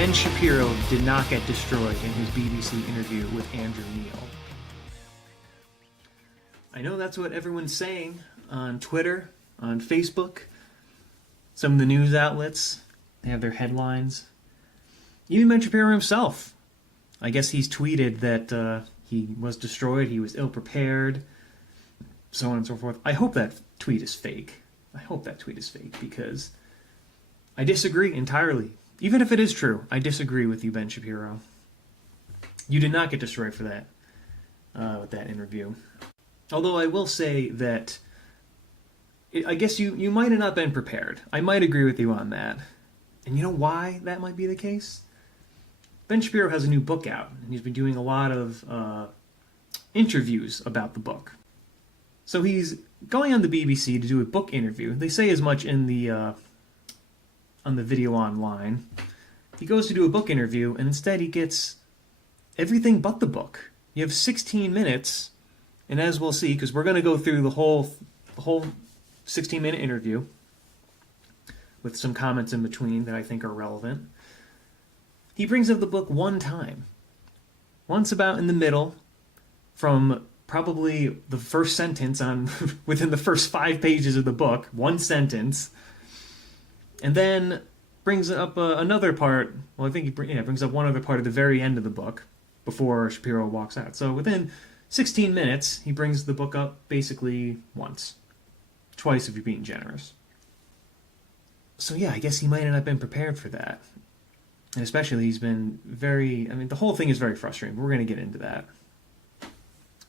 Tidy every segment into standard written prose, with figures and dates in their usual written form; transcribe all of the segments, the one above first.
Ben Shapiro did not get destroyed in his BBC interview with Andrew Neil. I know that's what everyone's saying on Twitter, on Facebook. Some of the news outlets, they have their headlines. Even Ben Shapiro himself, I guess he's tweeted that he was destroyed, he was ill-prepared, so on and so forth. I hope that tweet is fake. Because I disagree entirely. Even if it is true, I disagree with you, Ben Shapiro. You did not get destroyed for that, with that interview. Although I will say that I guess you might have not been prepared. I might agree with you on that. And you know why that might be the case? Ben Shapiro has a new book out, and he's been doing a lot of interviews about the book. So he's going on the BBC to do a book interview. They say as much in the on the video online. He goes to do a book interview, and instead he gets everything but the book. You have 16 minutes, and as we'll see, because we're going to go through the whole 16-minute interview with some comments in between that I think are relevant. He brings up the book one time. Once about in the middle, from probably the first sentence on within the first 5 pages of the book, one sentence, and then brings up another part. Well, I think he brings up one other part at the very end of the book before Shapiro walks out. So within 16 minutes, he brings the book up basically once. Twice if you're being generous. So yeah, I guess he might have not been prepared for that. And especially he's been the whole thing is very frustrating. We're going to get into that.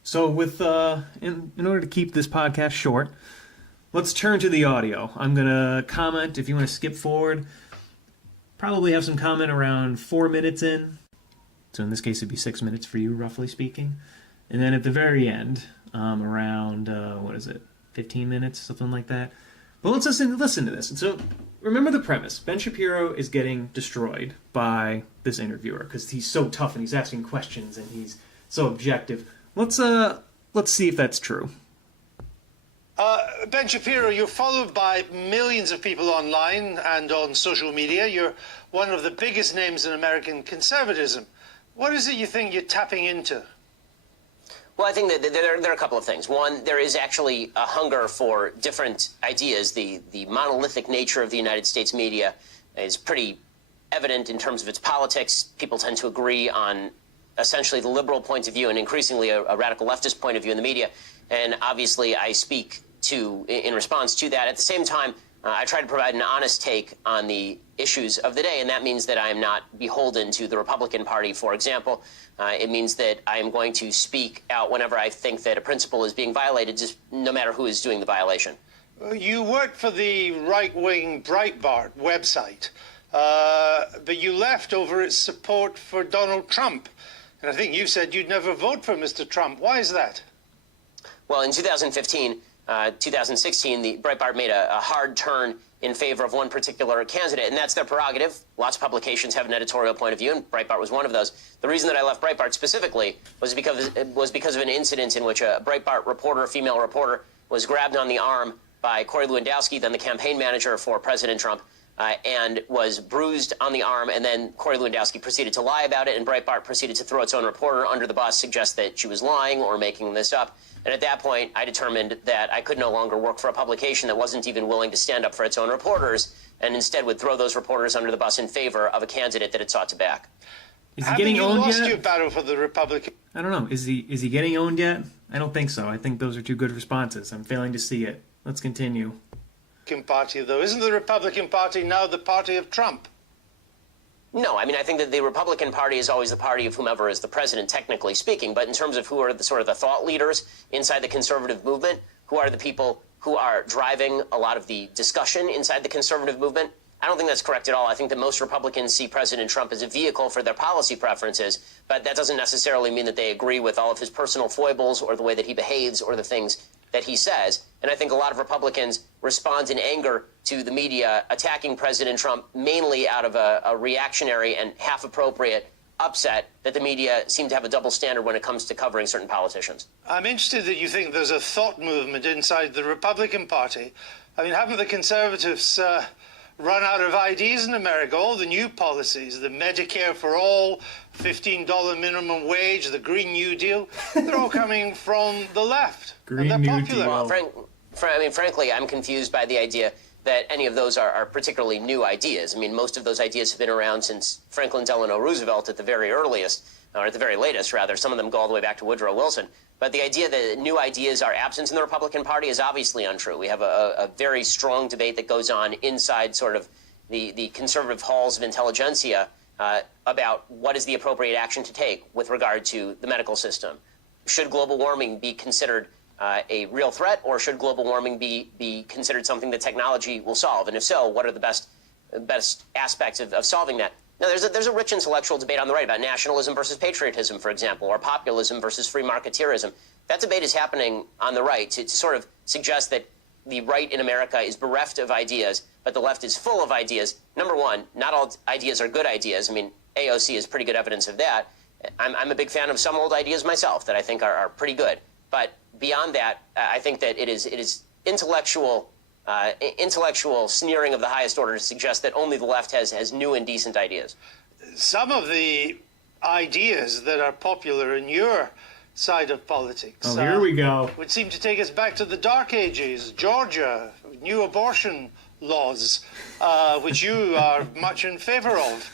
So with in order to keep this podcast short, let's turn to the audio. I'm going to comment, if you want to skip forward, probably have some comment around 4 minutes in. So in this case, it'd be 6 minutes for you, roughly speaking. And then at the very end, around, 15 minutes, something like that. But let's listen to this. And so remember the premise. Ben Shapiro is getting destroyed by this interviewer because he's so tough and he's asking questions and he's so objective. Let's see if that's true. Ben Shapiro, you're followed by millions of people online and on social media. You're one of the biggest names in American conservatism. What is it you think you're tapping into? Well, I think that there are a couple of things. One, there is actually a hunger for different ideas. The monolithic nature of the United States media is pretty evident in terms of its politics. People tend to agree on essentially the liberal point of view and increasingly a radical leftist point of view in the media. And obviously I speak in response to that. At the same time, I try to provide an honest take on the issues of the day, and that means that I am not beholden to the Republican Party, for example. It means that I am going to speak out whenever I think that a principle is being violated, just no matter who is doing the violation. You work for the right-wing Breitbart website, but you left over its support for Donald Trump. And I think you said you'd never vote for Mr. Trump. Why is that? Well, in 2015, 2016, the Breitbart made a hard turn in favor of one particular candidate, and that's their prerogative. Lots of publications have an editorial point of view, and Breitbart was one of those. The reason that I left Breitbart specifically was because of an incident in which a Breitbart reporter, a female reporter, was grabbed on the arm by Corey Lewandowski, then the campaign manager for President Trump, and was bruised on the arm, and then Corey Lewandowski proceeded to lie about it, and Breitbart proceeded to throw its own reporter under the bus, suggest that she was lying or making this up. And at that point, I determined that I could no longer work for a publication that wasn't even willing to stand up for its own reporters, and instead would throw those reporters under the bus in favor of a candidate that it sought to back. Is he getting owned yet? Have you lost your battle for the Republican? I don't know. Is he getting owned yet? I don't think so. I think those are two good responses. I'm failing to see it. Let's continue. Party, though. Isn't the Republican Party now the party of Trump? No, I mean, I think that the Republican Party is always the party of whomever is the president, technically speaking. But in terms of who are the sort of the thought leaders inside the conservative movement, who are the people who are driving a lot of the discussion inside the conservative movement, I don't think that's correct at all. I think that most Republicans see President Trump as a vehicle for their policy preferences, but that doesn't necessarily mean that they agree with all of his personal foibles or the way that he behaves or the things that he says. And I think a lot of Republicans respond in anger to the media attacking President Trump mainly out of a reactionary and half-appropriate upset that the media seem to have a double standard when it comes to covering certain politicians. I'm interested that you think there's a thought movement inside the Republican Party. I mean, haven't the conservatives run out of ideas in America. All the new policies, the Medicare for all, $15 minimum wage, the Green New Deal, they're all coming from the left. Green and they're New popular. Deal. Well, frankly, I'm confused by the idea that any of those are particularly new ideas. I mean, most of those ideas have been around since Franklin Delano Roosevelt at the very earliest, or at the very latest, rather. Some of them go all the way back to Woodrow Wilson. But the idea that new ideas are absent in the Republican Party is obviously untrue. We have a very strong debate that goes on inside sort of the conservative halls of intelligentsia about what is the appropriate action to take with regard to the medical system. Should global warming be considered a real threat, or should global warming be considered something that technology will solve? And if so, what are the best aspects of solving that? Now, there's a rich intellectual debate on the right about nationalism versus patriotism, for example, or populism versus free marketeerism. That debate is happening on the right to sort of suggest that the right in America is bereft of ideas, but the left is full of ideas. Number one, not all ideas are good ideas. I mean, AOC is pretty good evidence of that. I'm a big fan of some old ideas myself that I think are pretty good. But beyond that, I think that it is intellectual sneering of the highest order to suggest that only the left has new and decent ideas. Some of the ideas that are popular in your side of politics Here we go. would seem to take us back to the dark ages. Georgia, new abortion laws, which you are much in favor of,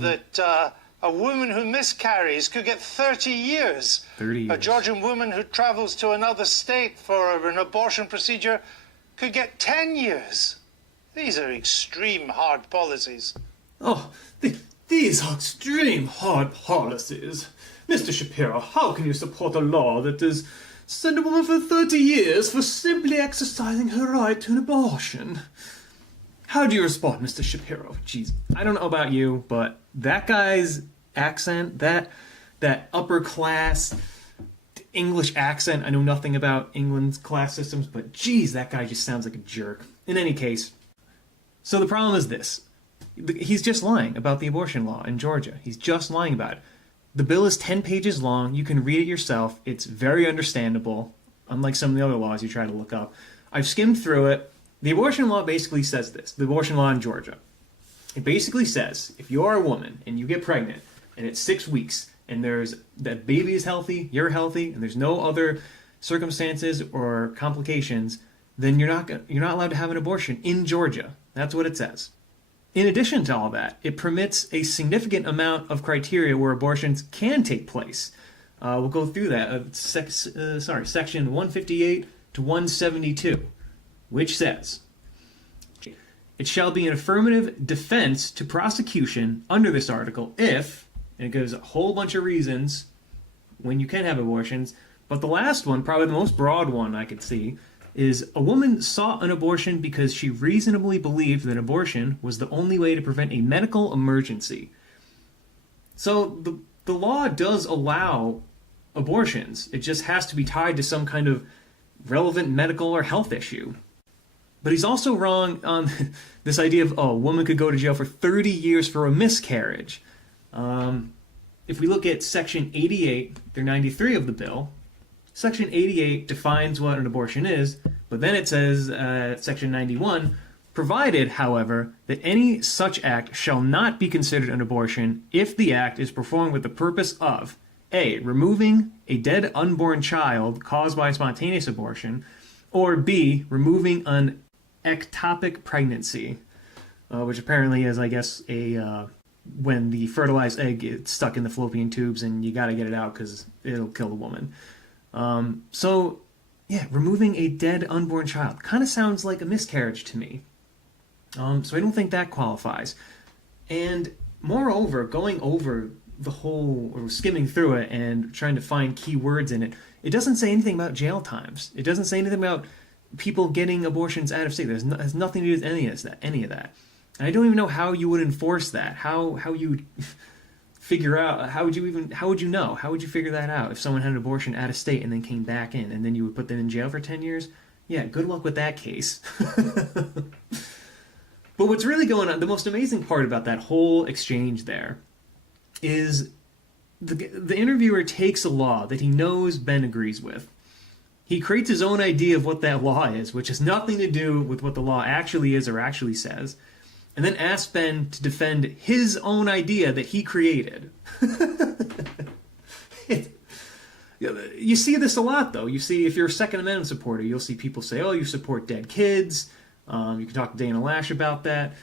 that a woman who miscarries could get 30 years. 30 years. A Georgian woman who travels to another state for an abortion procedure could get 10 years. These are extreme hard policies. Oh, these are extreme hard policies. Mr. Shapiro, how can you support a law that does send a woman for 30 years for simply exercising her right to an abortion? How do you respond, Mr. Shapiro? Jeez, I don't know about you, but that guy's accent, that upper class English accent, I know nothing about England's class systems, but geez, that guy just sounds like a jerk. In any case, so the problem is this. He's just lying about the abortion law in Georgia. He's just lying about it. The bill is 10 pages long. You can read it yourself. It's very understandable, unlike some of the other laws you try to look up. I've skimmed through it. The abortion law basically says this, the abortion law in Georgia. It basically says, if you're a woman and you get pregnant and it's 6 weeks and that baby is healthy, you're healthy, and there's no other circumstances or complications, then you're not allowed to have an abortion in Georgia. That's what it says. In addition to all that, it permits a significant amount of criteria where abortions can take place. We'll go through that. Section 158 to 172, which says, it shall be an affirmative defense to prosecution under this article if, and it gives a whole bunch of reasons when you can have abortions, but the last one, probably the most broad one I could see, is a woman sought an abortion because she reasonably believed that abortion was the only way to prevent a medical emergency. So the law does allow abortions. It just has to be tied to some kind of relevant medical or health issue. But he's also wrong on this idea of, a woman could go to jail for 30 years for a miscarriage. If we look at Section 88 through 93 of the bill, Section 88 defines what an abortion is, but then it says, Section 91, provided, however, that any such act shall not be considered an abortion if the act is performed with the purpose of A, removing a dead unborn child caused by spontaneous abortion, or B, removing an ectopic pregnancy, which apparently is, I guess, when the fertilized egg gets stuck in the fallopian tubes and you gotta get it out because it'll kill the woman. Removing a dead unborn child kind of sounds like a miscarriage to me. So I don't think that qualifies. And moreover, going over the whole, or skimming through it and trying to find key words in it, it doesn't say anything about jail times. It doesn't say anything about people getting abortions out of state. It has nothing to do with any of that. And I don't even know how you would enforce that. How you figure out, how would you know? How would you figure that out if someone had an abortion out of state and then came back in and then you would put them in jail for 10 years? Yeah, good luck with that case. But what's really going on, the most amazing part about that whole exchange there is the interviewer takes a law that he knows Ben agrees with, He creates his own idea of what that law is, which has nothing to do with what the law actually is or actually says, and then asks Ben to defend his own idea that he created. You see this a lot, though. You see, if you're a Second Amendment supporter, you'll see people say, oh, you support dead kids. You can talk to Dana Lash about that.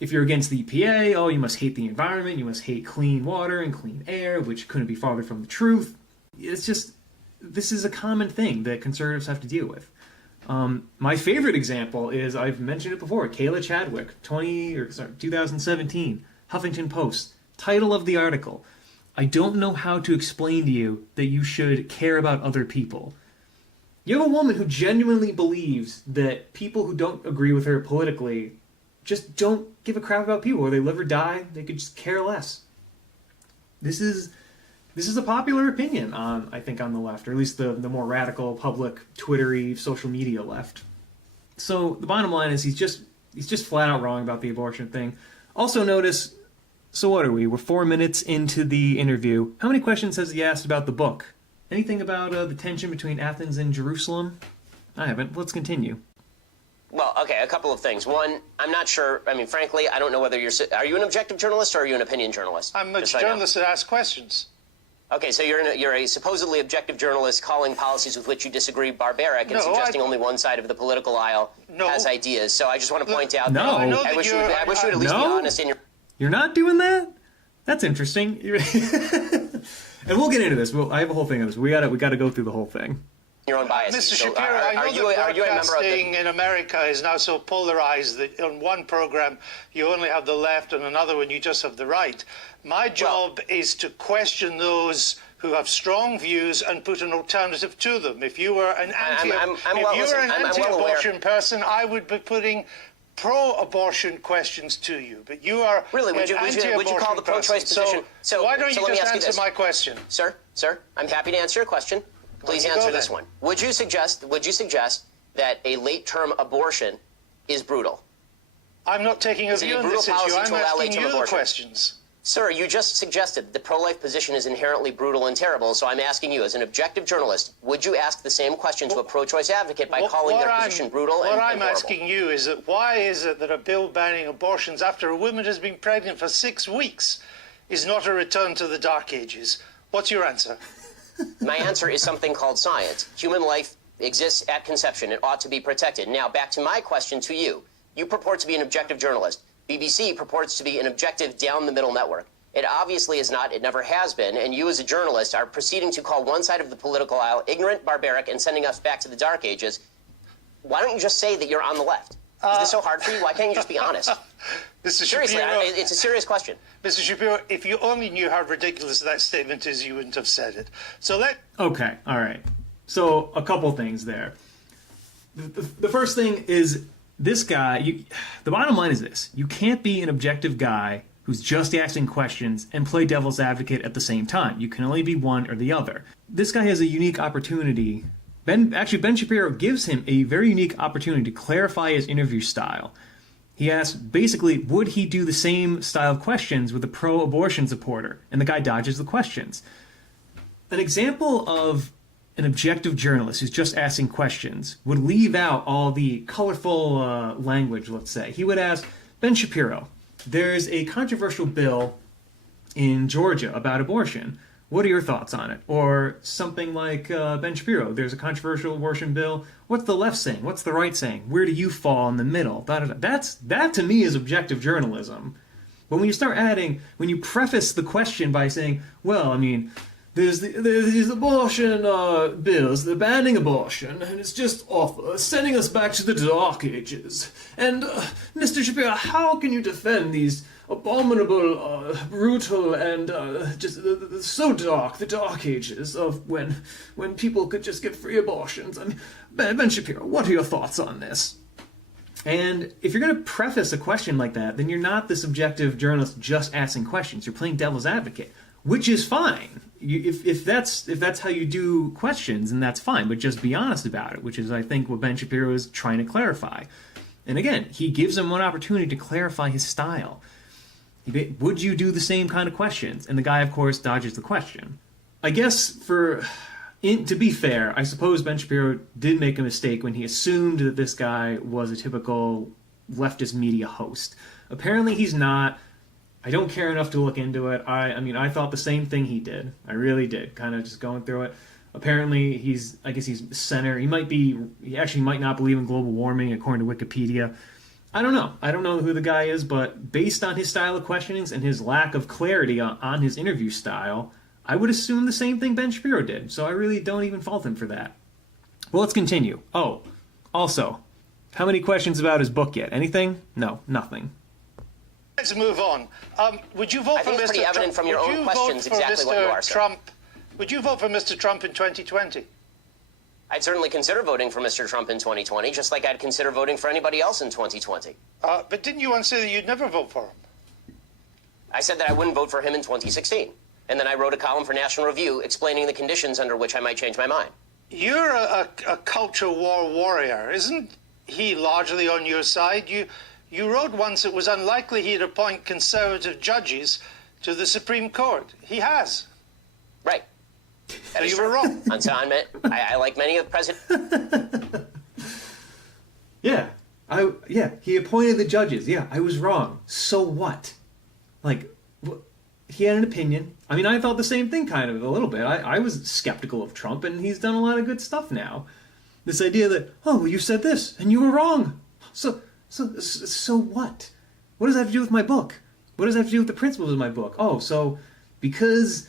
If you're against the EPA, oh, you must hate the environment. You must hate clean water and clean air, which couldn't be farther from the truth. It's just, this is a common thing that conservatives have to deal with. My favorite example is, I've mentioned it before, Kayla Chadwick, 2017, Huffington Post. Title of the article: I don't know how to explain to you that you should care about other people. You have a woman who genuinely believes that people who don't agree with her politically just don't give a crap about people. Whether they live or die, they could just care less. This is a popular opinion on, I think, on the left, or at least the more radical, public, Twittery, social media left. So the bottom line is he's just flat out wrong about the abortion thing. Also notice, so what are we? We're 4 minutes into the interview. How many questions has he asked about the book? Anything about the tension between Athens and Jerusalem? I haven't. Let's continue. Well, okay, a couple of things. One, I'm not sure. I mean, frankly, I don't know whether are you an objective journalist or are you an opinion journalist? I'm a journalist that asks questions. Okay, so you're a supposedly objective journalist calling policies with which you disagree barbaric and suggesting only one side of the political aisle has ideas. So I just want to point out that I wish you would at least be honest in your... You're not doing that? That's interesting. And we'll get into this. I have a whole thing of this. We gotta go through the whole thing. Your own biases. Mr. Shapiro, I know that broadcasting in America is now so polarized that on one program you only have the left and another one you just have the right. My job is to question those who have strong views and put an alternative to them. If you were an anti-abortion person, I would be putting pro-abortion questions to you, but you are really. Would you call the pro-choice position? So why don't you just answer my question, sir? I'm happy to answer your question. Please answer this one. Would you suggest that a late-term abortion is brutal? I'm not taking a view on this issue. I'm asking you the questions. Sir, you just suggested the pro-life position is inherently brutal and terrible, so I'm asking you, as an objective journalist, would you ask the same question to a pro-choice advocate by calling their position brutal and horrible? What I'm asking you is that why is it that a bill banning abortions after a woman has been pregnant for 6 weeks is not a return to the Dark Ages? What's your answer? My answer is something called science. Human life exists at conception. It ought to be protected. Now, back to my question to you. You purport to be an objective journalist. BBC purports to be an objective down-the-middle network. It obviously is not. It never has been. And you, as a journalist, are proceeding to call one side of the political aisle ignorant, barbaric, and sending us back to the Dark Ages. Why don't you just say that you're on the left? Is this so hard for you? Why can't you just be honest? Seriously, it's a serious question. Mr. Shapiro, if you only knew how ridiculous that statement is, you wouldn't have said it. Okay, all right. So a couple things there. The first thing is this guy, the bottom line is this. You can't be an objective guy who's just asking questions and play devil's advocate at the same time. You can only be one or the other. This guy has a unique opportunity. Ben Shapiro gives him a very unique opportunity to clarify his interview style. He asks, basically, would he do the same style of questions with a pro-abortion supporter? And the guy dodges the questions. An example of an objective journalist who's just asking questions would leave out all the colorful language, let's say. He would ask, Ben Shapiro, there's a controversial bill in Georgia about abortion. What are your thoughts on it? Or something like, Ben Shapiro, there's a controversial abortion bill. What's the left saying? What's the right saying? Where do you fall in the middle? That to me is objective journalism. But when you start adding, when you preface the question by saying, well, I mean, there's these abortion bills, they're banning abortion, and it's just awful, sending us back to the Dark Ages. And, Mr. Shapiro, how can you defend these abominable, brutal, and just so dark, the Dark Ages of when people could just get free abortions? I mean, Ben Shapiro, what are your thoughts on this? And if you're going to preface a question like that, then you're not this objective journalist just asking questions. You're playing devil's advocate, which is fine. If that's how you do questions, then that's fine. But just be honest about it, which is, I think, what Ben Shapiro is trying to clarify. And again, he gives him one opportunity to clarify his style. Would you do the same kind of questions? And the guy, of course, dodges the question. I guess for To be fair, I suppose Ben Shapiro did make a mistake when he assumed that this guy was a typical leftist media host. Apparently he's not. I don't care enough to look into it. I mean, I thought the same thing he did. I really did. Kind of just going through it. Apparently I guess he's center. He actually might not believe in global warming according to Wikipedia. I don't know. I don't know who the guy is, but based on his style of questionings and his lack of clarity on his interview style, I would assume the same thing Ben Shapiro did. So I really don't even fault him for that. Well, let's continue. Oh, also, how many questions about his book yet? Anything? No, nothing. Let's move on. Would you vote I for think it's pretty Mr. evident Trump? from your own questions exactly what you are, sir. Trump? Would you vote for Mr. Trump in 2020? I'd certainly consider voting for Mr. Trump in 2020, just like I'd consider voting for anybody else in 2020. But didn't you once say that you'd never vote for him? I said that I wouldn't vote for him in 2016. And then I wrote a column for National Review explaining the conditions under which I might change my mind. You're a culture war warrior. Isn't he largely on your side? You wrote once it was unlikely he'd appoint conservative judges to the Supreme Court. He has. Right. So you were wrong. I like many of President... Yeah. He appointed the judges. Yeah, I was wrong. So what? Like, he had an opinion. I mean, I thought the same thing kind of a little bit. I was skeptical of Trump, and he's done a lot of good stuff now. This idea that, oh, well, you said this, and you were wrong. So what? What does that have to do with my book? What does that have to do with the principles of my book? Oh, so because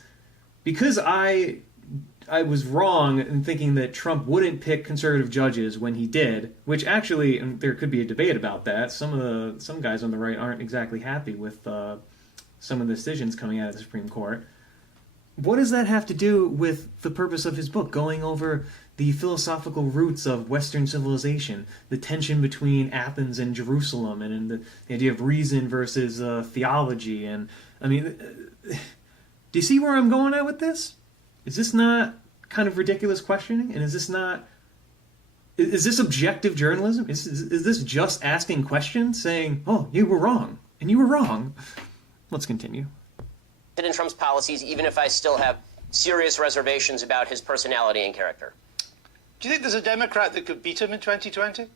I was wrong in thinking that Trump wouldn't pick conservative judges when he did, which actually, and there could be a debate about that. Some guys on the right aren't exactly happy with some of the decisions coming out of the Supreme Court. What does that have to do with the purpose of his book, going over the philosophical roots of Western civilization, the tension between Athens and Jerusalem, and the idea of reason versus theology? And I mean, do you see where I'm going at with this? Is this not kind of ridiculous questioning? And is this objective journalism? Is this just asking questions, saying, oh, you were wrong, and you were wrong? Let's continue. President Trump's policies, even if I still have serious reservations about his personality and character. Do you think there's a Democrat that could beat him in 2020?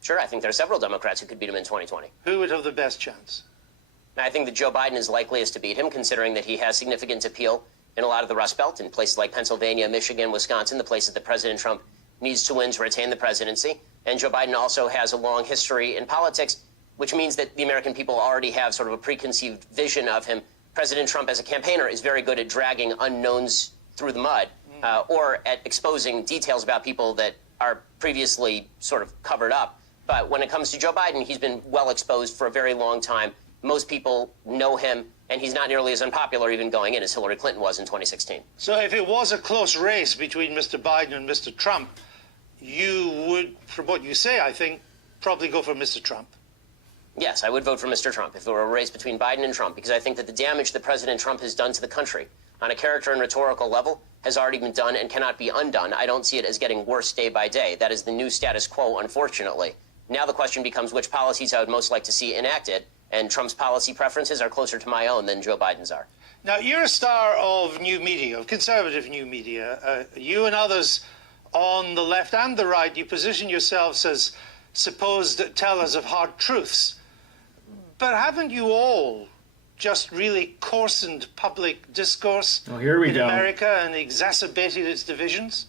Sure, I think there are several Democrats who could beat him in 2020. Who would have the best chance? I think that Joe Biden is likeliest to beat him, considering that he has significant appeal in a lot of the Rust Belt, in places like Pennsylvania, Michigan, Wisconsin, the places that President Trump needs to win to retain the presidency. And Joe Biden also has a long history in politics, which means that the American people already have sort of a preconceived vision of him. President Trump, as a campaigner, is very good at dragging unknowns through the mud, or at exposing details about people that are previously sort of covered up. But when it comes to Joe Biden, he's been well exposed for a very long time. Most people know him, and he's not nearly as unpopular even going in as Hillary Clinton was in 2016. So if it was a close race between Mr. Biden and Mr. Trump, you would, from what you say, I think, probably go for Mr. Trump. Yes, I would vote for Mr. Trump if it were a race between Biden and Trump, because I think that the damage that President Trump has done to the country on a character and rhetorical level has already been done and cannot be undone. I don't see it as getting worse day by day. That is the new status quo, unfortunately. Now the question becomes which policies I would most like to see enacted, and Trump's policy preferences are closer to my own than Joe Biden's are. Now, you're a star of new media, of conservative new media. You and others on the left and the right, you position yourselves as supposed tellers of hard truths. But haven't you all just really coarsened public discourse in America and exacerbated its divisions?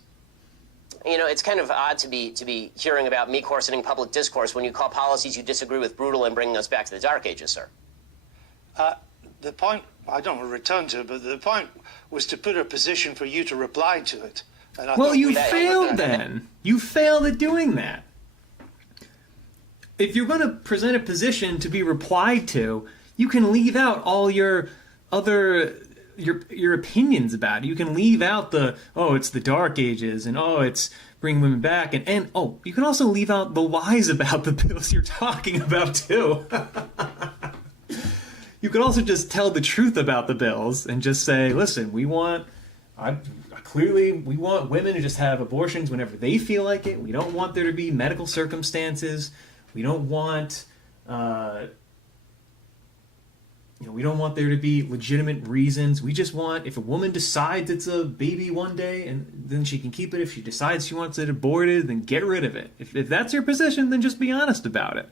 You know, it's kind of odd to be hearing about me coarsening public discourse when you call policies you disagree with brutal and bringing us back to the Dark Ages, sir. The point, I don't want to return to it, but the point was to put a position for you to reply to it. And well, you failed then. You failed at doing that. If you're going to present a position to be replied to, you can leave out all your other your opinions about it. You can leave out the, oh, it's the Dark Ages, and oh, it's bringing women back, and oh, you can also leave out the lies about the bills you're talking about too. You could also just tell the truth about the bills and just say, listen, we want women to just have abortions whenever they feel like it. We don't want there to be medical circumstances. We don't want we don't want there to be legitimate reasons. We just want, if a woman decides it's a baby one day, and then she can keep it. If she decides she wants it aborted, then get rid of it. If that's your position, then just be honest about it.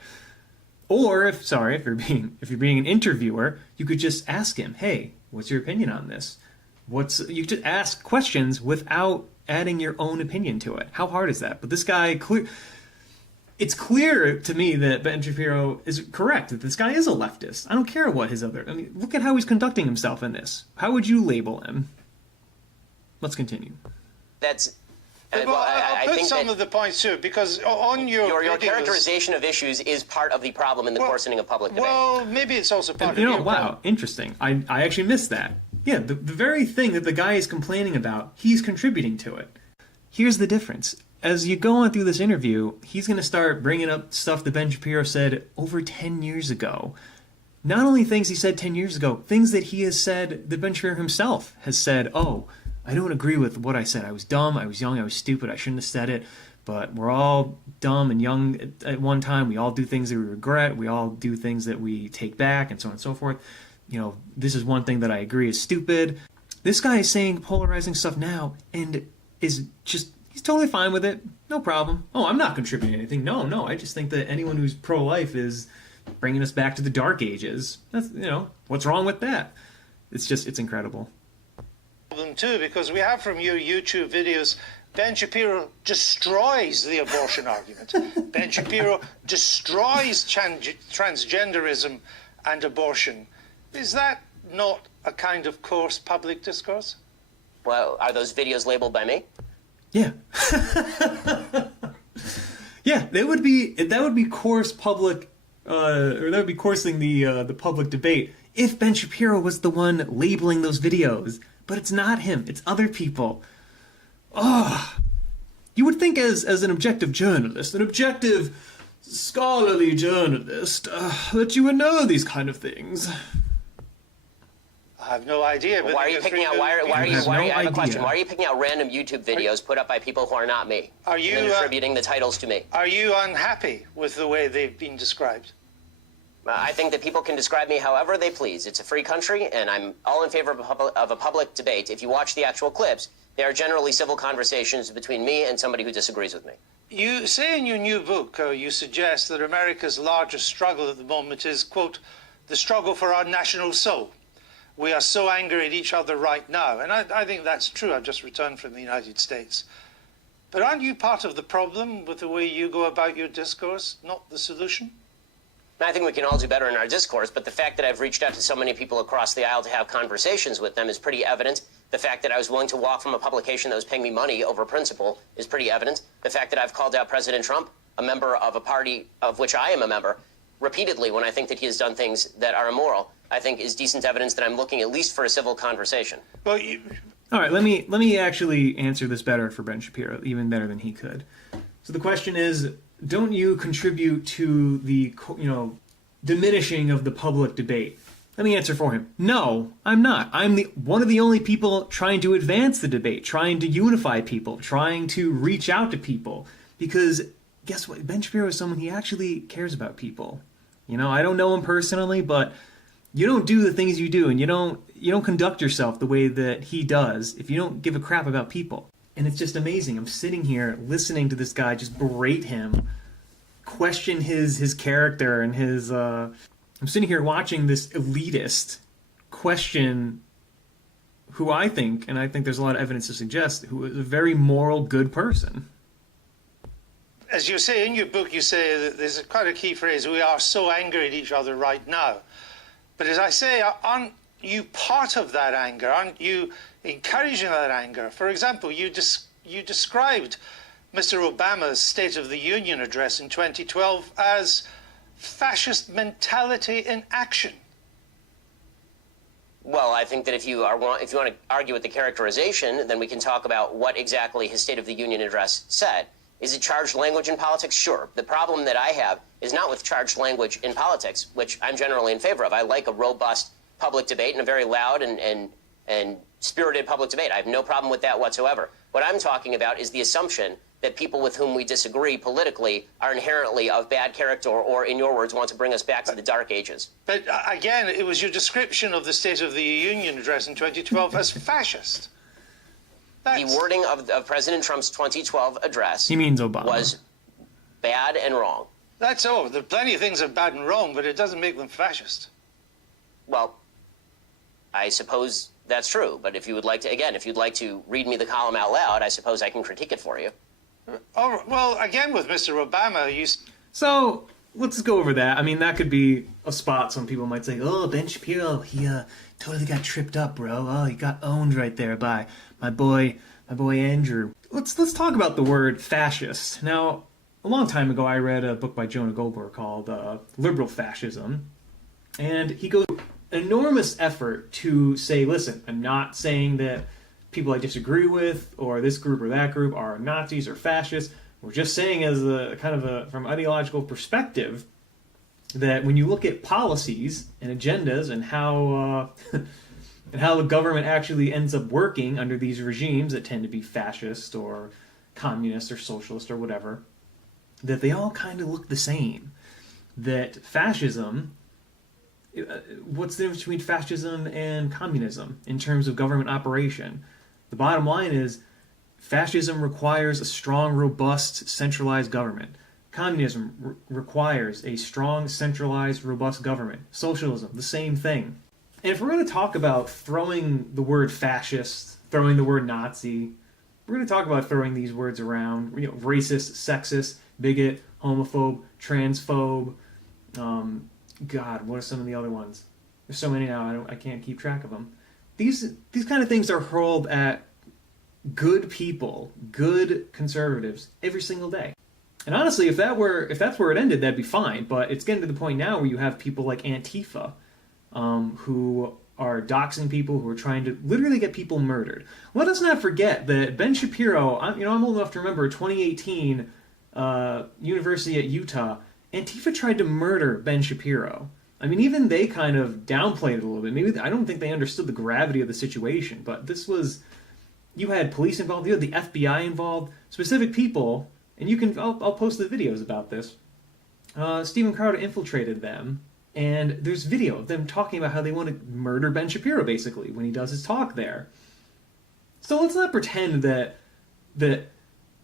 Or if you're being an interviewer, you could just ask him, hey, what's your opinion on this? You just ask questions without adding your own opinion to it. How hard is that? But this guy, it's clear to me that Ben Shapiro is correct, that this guy is a leftist. I don't care what look at how he's conducting himself in this. How would you label him? Let's continue. I put think some of the points too, because on your characterization of issues is part of the problem in the coursening of public debate. Well, maybe it's also part of your problem. Interesting. I actually missed that. Yeah, the very thing that the guy is complaining about, he's contributing to it. Here's the difference. As you go on through this interview, he's going to start bringing up stuff that Ben Shapiro said over 10 years ago. Not only things he said 10 years ago, things that he has said, that Ben Shapiro himself has said, oh, I don't agree with what I said. I was dumb, I was young, I was stupid, I shouldn't have said it. But we're all dumb and young at one time. We all do things that we regret. We all do things that we take back, and so on and so forth. This is one thing that I agree is stupid. This guy is saying polarizing stuff now and is just, he's totally fine with it. No problem. Oh, I'm not contributing anything. No. I just think that anyone who's pro-life is bringing us back to the dark ages. That's, what's wrong with that? It's incredible. Them too, because we have from your YouTube videos, Ben Shapiro destroys the abortion argument. Ben Shapiro destroys transgenderism and abortion. Is that not a kind of coarse public discourse? Well, are those videos labeled by me? Yeah. Yeah, that would be coarse public, or that would be coursing the public debate if Ben Shapiro was the one labeling those videos. But it's not him. It's other people. Oh, you would think as an objective journalist, an objective scholarly journalist, that you would know these kind of things. I have no idea. But why are you picking out? I have a question. Why are you picking out random YouTube videos put up by people who are not me? Are you and then attributing the titles to me? Are you unhappy with the way they've been described? I think that people can describe me however they please. It's a free country, and I'm all in favor of a public debate. If you watch the actual clips, they are generally civil conversations between me and somebody who disagrees with me. You say in your new book, you suggest that America's largest struggle at the moment is, quote, the struggle for our national soul. We are so angry at each other right now. And I think that's true. I've just returned from the United States. But aren't you part of the problem with the way you go about your discourse, not the solution? I think we can all do better in our discourse, but the fact that I've reached out to so many people across the aisle to have conversations with them is pretty evident. The fact that I was willing to walk from a publication that was paying me money over principle is pretty evident. The fact that I've called out President Trump, a member of a party of which I am a member, repeatedly when I think that he has done things that are immoral, I think is decent evidence that I'm looking at least for a civil conversation. Well, all right, let me actually answer this better for Ben Shapiro, even better than he could. So the question is, don't you contribute to the, diminishing of the public debate? Let me answer for him. No, I'm not. I'm one of the only people trying to advance the debate, trying to unify people, trying to reach out to people. Because guess what? Ben Shapiro is someone, he actually cares about people. I don't know him personally, but you don't do the things you do, and you don't conduct yourself the way that he does if you don't give a crap about people. And it's just amazing. I'm sitting here listening to this guy just berate him, question his character and his... I'm sitting here watching this elitist question who I think there's a lot of evidence to suggest, who is a very moral, good person. As you say in your book, you say that there's quite a key phrase, we are so angry at each other right now. But as I say, aren't you part of that anger? Aren't you encouraging that anger? For example, you described Mr. Obama's State of the Union address in 2012 as fascist mentality in action. Well, I think that if you want to argue with the characterization, then we can talk about what exactly his State of the Union address said. Is it charged language in politics? Sure. The problem that I have is not with charged language in politics, which I'm generally in favor of. I like a robust public debate and a very loud and spirited public debate. I have no problem with that whatsoever. What I'm talking about is the assumption that people with whom we disagree politically are inherently of bad character or, in your words, want to bring us back to the Dark Ages. But again, it was your description of the State of the Union address in 2012 as fascist. The wording of President Trump's 2012 address He means Obama. was bad and wrong. That's all. There are plenty of things that are bad and wrong, but it doesn't make them fascist. Well, I suppose that's true. But if you would like to, again, if you'd like to read me the column out loud, I suppose I can critique it for you. Oh, well, again, with Mr. Obama, So let's go over that. I mean, that could be a spot some people might say, oh, Ben Shapiro, he totally got tripped up, bro. Oh, he got owned right there by my boy Andrew. Let's talk about the word fascist. Now, a long time ago, I read a book by Jonah Goldberg called Liberal Fascism. And he goes through enormous effort to say, listen, I'm not saying that people I disagree with or this group or that group are Nazis or fascists. We're just saying as a kind of a from ideological perspective that when you look at policies and agendas and how and how the government actually ends up working under these regimes that tend to be fascist or communist or socialist or whatever, that they all kind of look the same. That fascism, what's the difference between fascism and communism in terms of government operation? The bottom line is fascism requires a strong, robust, centralized government. Communism requires a strong, centralized, robust government. Socialism, the same thing. And if we're going to talk about throwing the word fascist, throwing the word Nazi, we're going to talk about throwing these words around, racist, sexist, bigot, homophobe, transphobe. God, what are some of the other ones? There's so many now, I can't keep track of them. These kind of things are hurled at good people, good conservatives, every single day. And honestly, if that's where it ended, that'd be fine. But it's getting to the point now where you have people like Antifa, who are doxing people, who are trying to literally get people murdered. Let us not forget that Ben Shapiro, I'm old enough to remember 2018 University at Utah, Antifa tried to murder Ben Shapiro. I mean, even they kind of downplayed it a little bit. Maybe I don't think they understood the gravity of the situation, but you had police involved, you had the FBI involved, specific people, and I'll post the videos about this. Steven Crowder infiltrated them, and there's video of them talking about how they want to murder Ben Shapiro, basically, when he does his talk there. So let's not pretend that the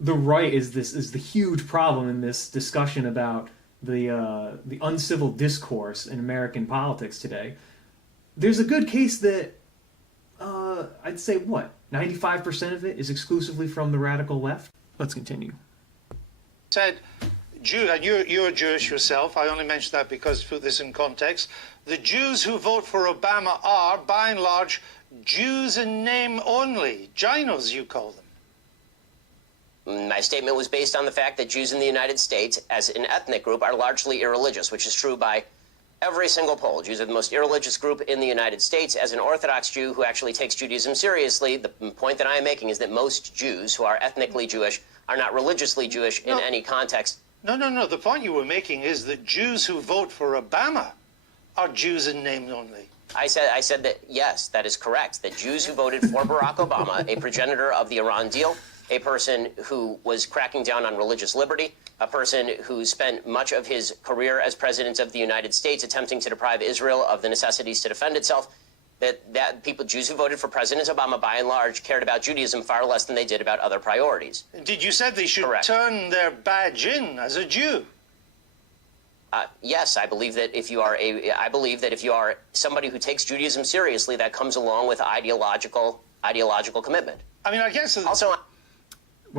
right is the huge problem in this discussion about the uncivil discourse in American politics today. There's a good case that I'd say 95% of it is exclusively from the radical left. Let's continue. said, and you're Jewish yourself, I only mention that because to put this in context, the Jews who vote for Obama are, by and large, Jews in name only. Ginos, you call them. My statement was based on the fact that Jews in the United States, as an ethnic group, are largely irreligious, which is true by every single poll. Jews are the most irreligious group in the United States. As an Orthodox Jew who actually takes Judaism seriously, the point that I am making is that most Jews who are ethnically Jewish are not religiously Jewish in any context. No. The point you were making is that Jews who vote for Obama are Jews in name only. I said that, yes, that is correct, that Jews who voted for Barack Obama, a progenitor of the Iran deal, a person who was cracking down on religious liberty, a person who spent much of his career as president of the United States attempting to deprive Israel of the necessities to defend itself, that people, Jews who voted for President Obama, by and large, cared about Judaism far less than they did about other priorities. Indeed, you said they should Correct. turn their badge in as a Jew. Yes, I believe that if you are somebody who takes Judaism seriously, that comes along with ideological commitment. I mean, I guess Also,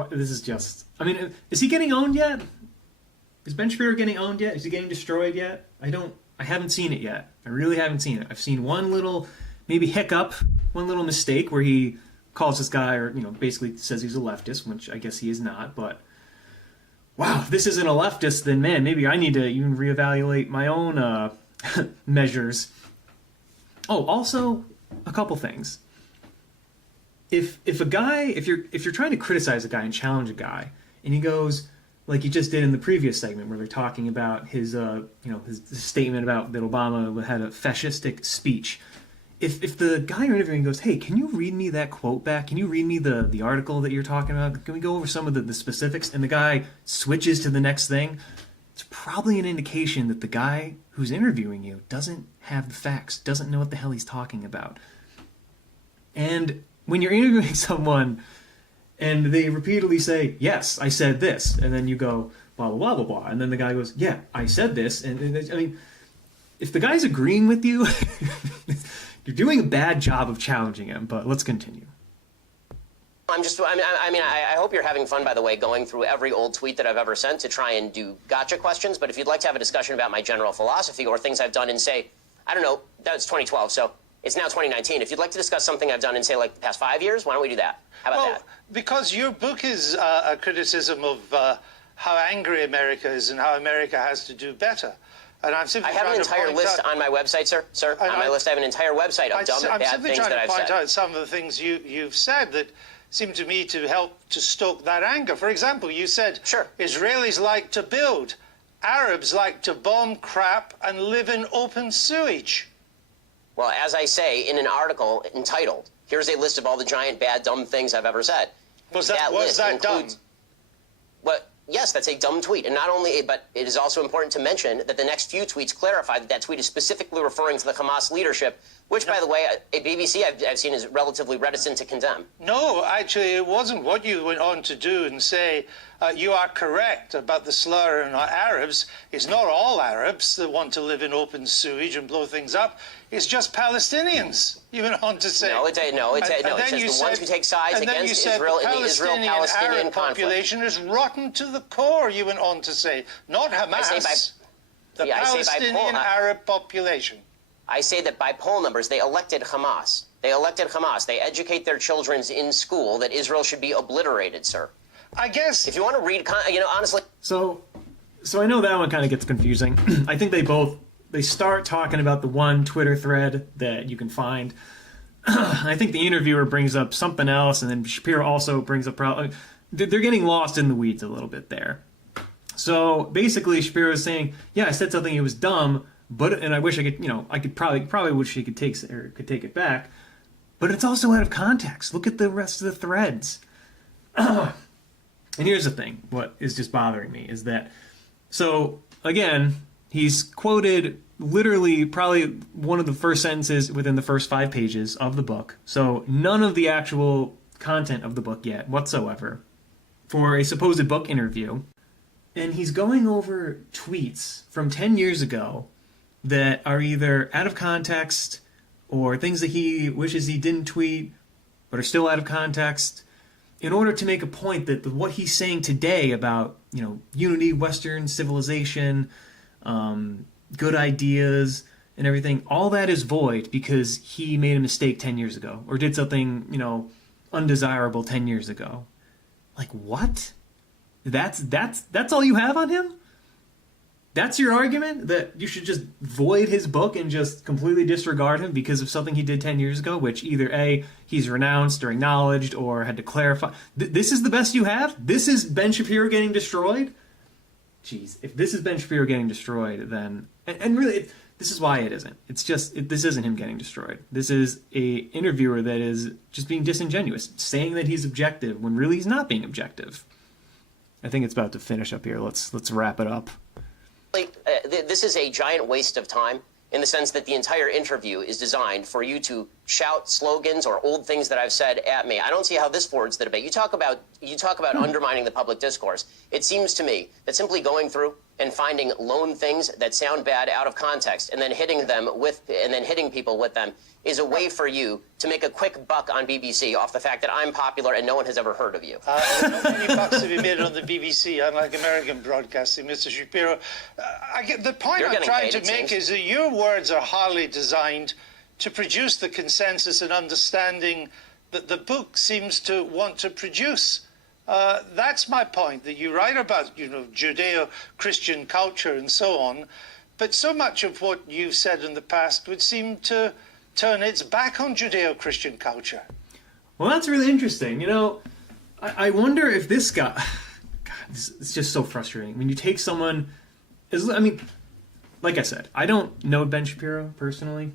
This is just... I mean, is he getting owned yet? Is Ben Shapiro getting owned yet? Is he getting destroyed yet? I haven't seen it yet. I really haven't seen it. I've seen one little, maybe hiccup, one little mistake where he calls this guy, or, basically says he's a leftist, which I guess he is not, but... Wow, if this isn't a leftist, then man, maybe I need to even reevaluate my own measures. Oh, also, a couple things. If you're trying to criticize a guy and challenge a guy, and he goes like you just did in the previous segment where they're talking about his statement about that Obama had a fascistic speech, if the guy you're interviewing goes, hey, can you read me that quote back? Can you read me the article that you're talking about? Can we go over some of the specifics? And the guy switches to the next thing. It's probably an indication that the guy who's interviewing you doesn't have the facts, doesn't know what the hell he's talking about. And when you're interviewing someone and they repeatedly say, yes, I said this, and then you go, blah, blah, blah, blah, blah, and then the guy goes, yeah, I said this, and I mean, if the guy's agreeing with you, you're doing a bad job of challenging him, but let's continue. I hope you're having fun, by the way, going through every old tweet that I've ever sent to try and do gotcha questions, but if you'd like to have a discussion about my general philosophy or things I've done in, say, I don't know, that was 2012, so it's now 2019. If you'd like to discuss something I've done in, say, like the past 5 years, why don't we do that? How about that? Because your book is a criticism of how angry America is and how America has to do better. And I'm simply I have an entire list on my website, sir. On my list, I have an entire website of dumb and bad things that I've said. I'm simply trying to point out some of the things you've said that seem to me to help to stoke that anger. For example, you said Israelis like to build, Arabs like to bomb crap and live in open sewage. Well, as I say in an article entitled, here's a list of all the giant, bad, dumb things I've ever said. Was that dumb? Yes, that's a dumb tweet. And not only, but it is also important to mention that the next few tweets clarify that that tweet is specifically referring to the Hamas leadership, which, by the way, a BBC I've seen is relatively reticent to condemn. No, actually, it wasn't. What you went on to do and say, you are correct about the slur on Arabs. It's not all Arabs that want to live in open sewage and blow things up. It's just Palestinians. You went on to say. No, it says the ones who take sides against Israel in the Israel-Palestinian conflict. Population is rotten to the core, you went on to say. Not Hamas, the Palestinian Arab population. I say that by poll numbers, they elected Hamas. They elected Hamas. They educate their children in school that Israel should be obliterated, sir. I guess. If you want to read, honestly. So I know that one kind of gets confusing. I think they start talking about the one Twitter thread that you can find. I think the interviewer brings up something else, and then Shapiro also brings up they're getting lost in the weeds a little bit there. So basically, Shapiro is saying, yeah, I said something, it was dumb, and I wish I could, I could probably wish he could take it back, but it's also out of context. Look at the rest of the threads. And here's the thing, what is just bothering me is that, so again, he's quoted literally probably one of the first sentences within the first 5 pages of the book, so none of the actual content of the book yet whatsoever, for a supposed book interview. And he's going over tweets from 10 years ago that are either out of context or things that he wishes he didn't tweet but are still out of context, in order to make a point that what he's saying today about, unity, Western civilization, good ideas, and everything, all that is void because he made a mistake 10 years ago or did something, undesirable 10 years ago. Like, what? That's all you have on him? That's your argument? That you should just void his book and just completely disregard him because of something he did 10 years ago, which either A, he's renounced or acknowledged or had to clarify. This is the best you have? This is Ben Shapiro getting destroyed? Jeez, if this is Ben Shapiro getting destroyed, then... And really, this is why it isn't. It's just, this isn't him getting destroyed. This is a interviewer that is just being disingenuous, saying that he's objective when really he's not being objective. I think it's about to finish up here. Let's wrap it up. This is a giant waste of time in the sense that the entire interview is designed for you to shout slogans or old things that I've said at me. I don't see how this forwards the debate. You talk about undermining the public discourse. It seems to me that simply going through and finding lone things that sound bad out of context and then hitting people with them is a way for you to make a quick buck on BBC off the fact that I'm popular and no one has ever heard of you. Not many bucks to be made on the BBC, unlike American broadcasting, Mr. Shapiro. The point I'm trying to make is that your words are hardly designed to produce the consensus and understanding that the book seems to want to produce. That's my point, that you write about, Judeo-Christian culture and so on, but so much of what you've said in the past would seem to turn its back on Judeo-Christian culture. Well, that's really interesting. I wonder if this guy... God, it's just so frustrating. When you take someone... like I said, I don't know Ben Shapiro personally,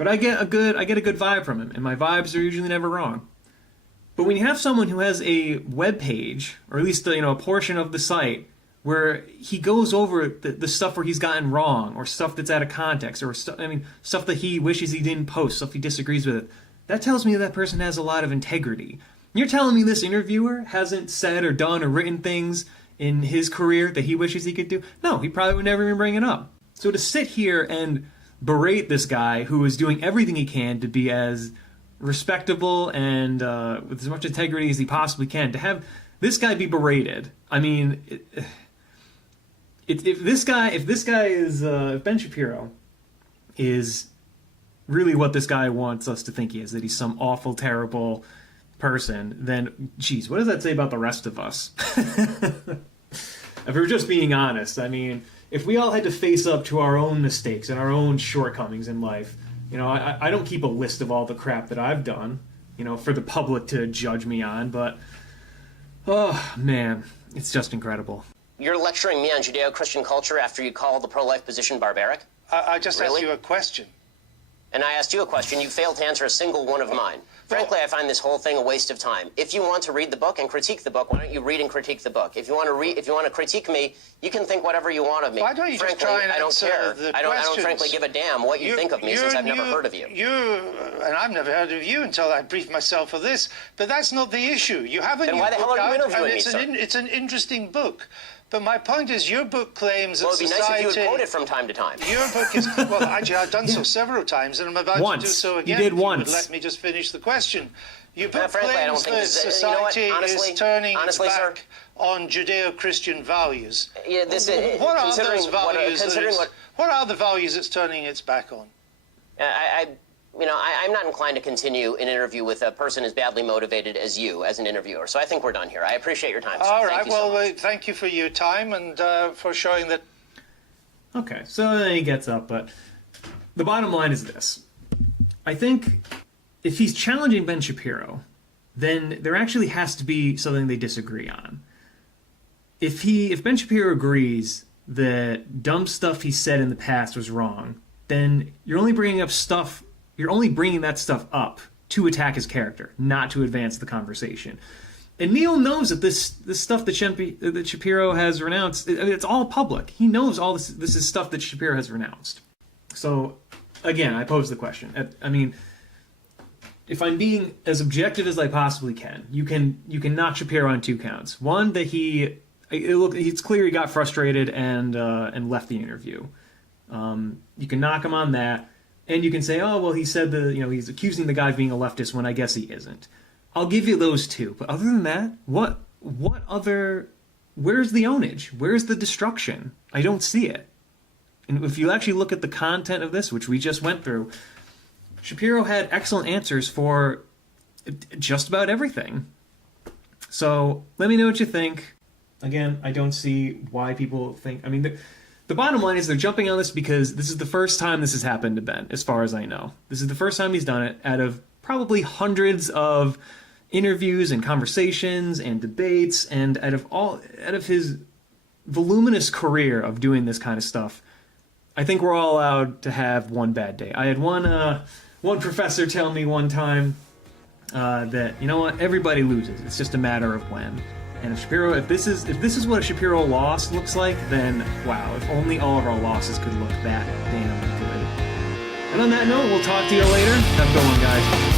But I get a good vibe from him, and my vibes are usually never wrong. But when you have someone who has a web page, or at least a portion of the site, where he goes over the stuff where he's gotten wrong, or stuff that's out of context, or stuff that he wishes he didn't post, stuff he disagrees with, that tells me that person has a lot of integrity. You're telling me this interviewer hasn't said or done or written things in his career that he wishes he could do? No, he probably would never even bring it up. So to sit here and berate this guy who is doing everything he can to be as respectable and with as much integrity as he possibly can, to have this guy be berated, I mean, if Ben Shapiro is really what this guy wants us to think he is, that he's some awful, terrible person, then, geez, what does that say about the rest of us? If we're just being honest, I mean, if we all had to face up to our own mistakes and our own shortcomings in life, I don't keep a list of all the crap that I've done, for the public to judge me on, but, oh, man, it's just incredible. You're lecturing me on Judeo-Christian culture after you call the pro-life position barbaric? I just Really? asked you a question. And I asked you a question. You failed to answer a single one of mine. Frankly, I find this whole thing a waste of time. If you want to read the book and critique the book, why don't you read and critique the book? If you want to critique me, you can think whatever you want of me. Why don't you frankly, just try and I don't answer care. the I don't questions? frankly give a damn what you think of me since I've never heard of you. And I've never heard of you until I briefed myself for this. But that's not the issue. You have a Then new why the hell book are you out, interviewing and me, sir? it's an interesting book. But my point is, your book claims Well, that it'd be nice society... if you would quote it from time to time. Your book is... Well, actually, I've done so several times, and I'm about Once. to do so You again. did if you once. would let me just finish the question. Your book frankly, I don't claims think that this is- society Honestly, is turning its sir. back on Judeo-Christian values. Yeah, What are considering those values? considering what are the values it's turning its back on? I'm not inclined to continue an interview with a person as badly motivated as you as an interviewer. So I think we're done here. I appreciate your time, sir. All Thank right. you so Well, much. thank you for your time and for showing that. Okay, so then he gets up, but the bottom line is this. I think if he's challenging Ben Shapiro, then there actually has to be something they disagree on. If Ben Shapiro agrees that dumb stuff he said in the past was wrong, then you're only bringing that stuff up to attack his character, not to advance the conversation. And Neil knows that this stuff that Shapiro has renounced, it's all public. He knows all this is stuff that Shapiro has renounced. So, again, I pose the question. I mean, if I'm being as objective as I possibly can, you can knock Shapiro on two counts. One, that it's clear he got frustrated and left the interview. You can knock him on that, and you can say, oh well, he said he's accusing the guy of being a leftist when I guess he isn't. I'll give you those two, but other than that, what other? Where's the ownage? Where's the destruction? I don't see it. And if you actually look at the content of this, which we just went through, Shapiro had excellent answers for just about everything. So let me know what you think. Again, I don't see why people think... I mean, the bottom line is they're jumping on this because this is the first time this has happened to Ben, as far as I know. This is the first time he's done it out of probably hundreds of interviews and conversations and debates, and out of his voluminous career of doing this kind of stuff. I think we're all allowed to have one bad day. I had one professor tell me one time that, you know what, everybody loses. It's just a matter of when. And if this is what a Shapiro loss looks like, then wow, if only all of our losses could look that damn good. And on that note, we'll talk to you later. Have a good one, guys.